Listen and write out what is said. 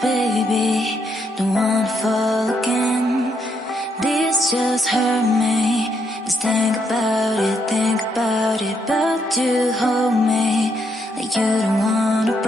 baby, don't wanna fall again. This just hurt me. Just think about it, but you hold me like you don't wanna